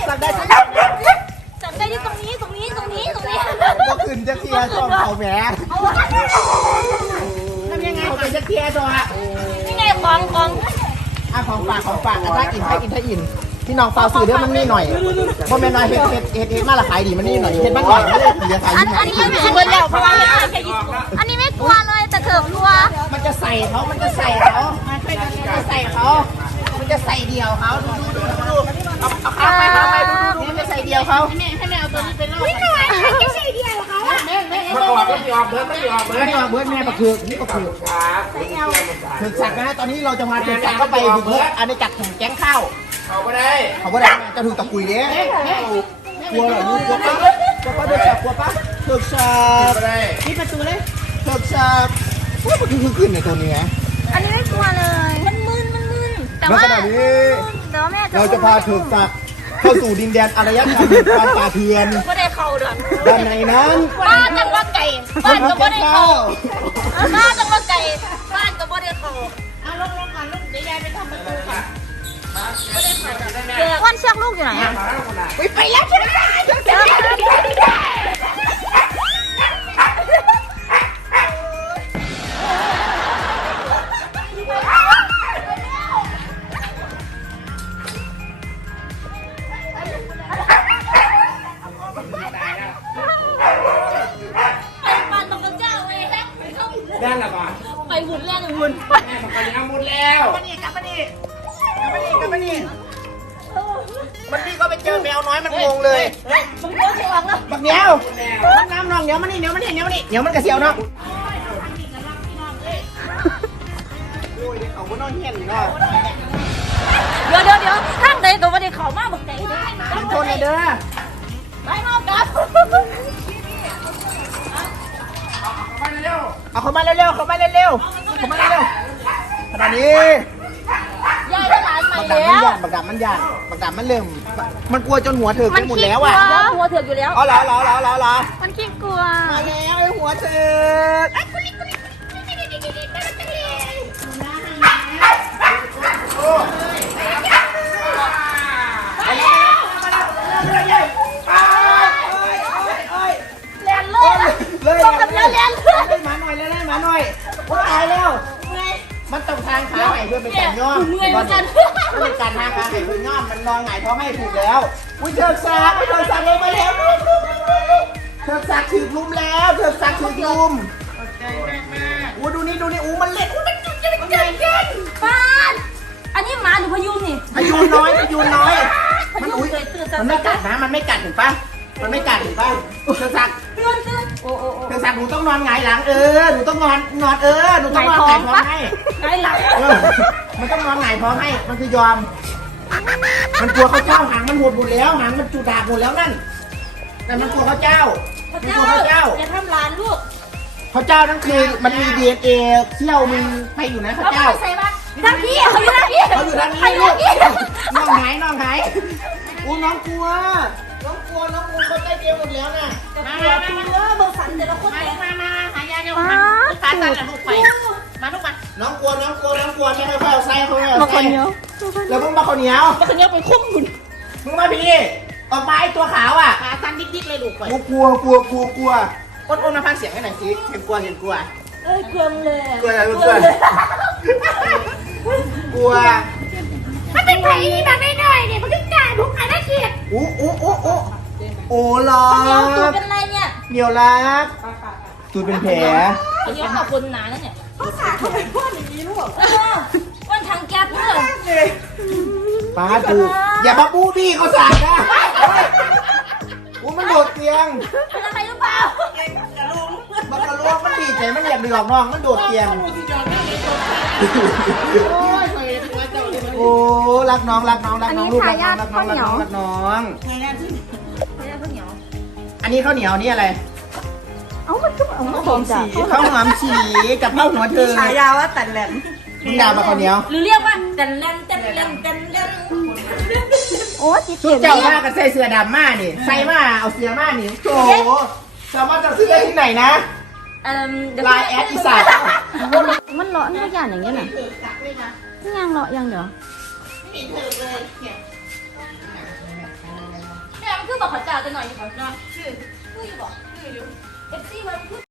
สักได้สักได้ที่ตรงนี้ก็ขึ้นจะเคลียร์ช่องเขาแหมทำยังไงเขาจะเคลียร์ตัวนี่ไงของของฝากถ้ากินพี่น้องฟาวสื่อเรื่องมันนี่หน่อยเพราะแม่น้อยเฮ็ดมาละขายดีมันนี่หน่อยเฮ็ดมันหน่อยไม่ได้เหลือขายอันนี้ไม่กลัวแล้วเพราะว่าอันนี้ไม่กลัวเลยแต่เถิบกลัวมันจะใส่เขามันจะใส่เขามันจะใส่เดียวเขาดูเอาเข้าไปดูไม่ใส่เดียวเขาให้แม่เอาตัวนี้ไปล่อไม่หน่อยไม่ใส่เดียวเขาแม่มันออกไม่ออกเบิร์ดแม่ก็คือนี่ก็คือถึงสักนะตอนนี้เราจะพาถึงสักก็ไปบุกเบิร์ดอันนี้จัดแข่งแก๊งข้าวเขาไม่ได้จะถูกตะกุยเด้กลัวเหรอลูกกลัวปะเดือดกลัวปะเดือดสับนี่ประตูเลยเดือดสับมันคือขึ้นในตัวนี้นะอันนี้ไม่กลัวเลยมันมึนแต่ว่าแม่เราจะพาเดือดสับเข้าสู่ดินแดนอารยธรรมความป่าเถื่อนไม่ได้เข้าเดือนด้านในนั้นบ้านจังว่าไก่บ้านก็ไม่ได้เข้าบ้านจังว่าไก่บ้านก็ไม่ได้เข้าลงก่อนลูกเดี๋ยวยายไปทำประตูก่อนวันเชือกลูกอยู่ไหนอ่ะไปแล้วใช่ไหมด้านละบาทไปหุ่นแล้วหุ่นแม่บอกไปยังมุดแล้วกลับมานี่มันนี่ก็ไปเจอแมวน้อยมันงงเลยมันเยอะจังแล้วบักเหนียวน้ำนองเหนียวมันนี่เหนียวมันกระเซียวเนาะโอ้ยเขาก็นอนเหี้ยนเนาะเดี๋ยวข้างใดตัวมันได้เข่ามากบักใดโทษเลยเด้อไปนอกกันเอาเข้ามาเร็วขนาดนี้ยายได้หลานใหม่แล้วบักดำมันเริ่มมันกลัวจนหัวเถิกไปหมดแล้วอ่ะหัวเถือกอยู่แล้วอ๋อเหรอมันขี้กลัวมาแล้วไอ้หัวเถิกมาหน่อยตายแล้วมันต้องทางขาไห่เพื่อเป็นการย่อมมันเป็นการทางขาไห่เพื่อย่อมมันนอนหงายท้องให้ถูกแล้วอุ้ยเถิกซักลงมาแล้วเถิกซักถือลุมแล้วเถิกซักถือลุมอู้ดูนี่อู้มันเล็กอู้มันจุดจะเป็นเก่งบ้านอันนี้หมาหรือพยุงนี่พยูนน้อยมันอุ้ยมันไม่กัดนะมันไม่กัดเห็นปะเถิกซักเธอสั่งหนูต้องนอนหงายหลังหนูต้องนอนหนูต้องนอนหงายท้องให้หงายหลังมันต้องนอนหงายท้องให้มันคือยอมมันกลัวเขาเจ้าหางมันหดแล้วหางมันจุดดาบหมดแล้วนั่นแต่มันกลัวเขาเจ้าอย่าทำร้านลูกเขาเจ้านั่นคือมันมี DNA เที่ยวมึงไปอยู่นะเขาเจ้าทางพี่เขาอยู่ทางนี้ลูกน้องหายอู้น้องกลัวเขาใจเดียวหมดแล้วนะมาเบอร์สันเดี๋ยวเราคนมาหายาเดี๋ยวมาขาสั่นลูกไปมาลูกมาน้องกลัวไม่ให้เขาใส่เขาแล้วมึงมาคนเหนียวไปคุ้มคุณมึงมาพี่ออกมาไอตัวขาวอ่ะขาสั่นดิ๊กเลยลูกไปกลัวอ้นมาฟังเสียงให้หน่อยสิเห็นกลัวกลัวเลยกลัวมันเป็นไผ่นี่แบบน้อยเนี่ยมันขึ้นด่าทุกข์น่าเกลียดโอ้ล้อตูดเป็นอะไรเนี่ยเดี๋ยวรักตูดเป็นแผลเดี๋ยวขอบคุณหนาแล้วเนี่ยเขาเป็นพ่ออย่างนี้ลูกวันทางแก๊ปเลยป้าดูอย่ามาบูบี้เขาสาดนะมันโดดเตียงเป็นอะไรหรือเปล่ามันกระลวงมันดีใจมันอยากดือดน้องมันโดดเตียงโอ้รักน้องลูกรักน้องอันนี้ข้าวเหนียวอันนี้ข้าวเหนียวนี่อะไรมันคือข้าวหอมสีกับข้าวหัวเธอฉายาว่าตันแหลมมึงด่ามาข้าวเหนียวหรือเรียกว่าตันแลนโอ้ชุดเจ้ามากับใส่เสื้อดำมานี่ใส่มาเอาเสื้อมานี่โอ้สามารถจะซื้อได้ที่ไหนนะลายแอดอีสานมันเลาะทุกอย่างอย่างเงี้ยน่ะยังเลาะยังเดี๋ยวมันคือบอกเขาเจ้าจะหน่อยอยู่เขาเนาะคืออยู่บอกคืออยู่เอฟซีมันคือ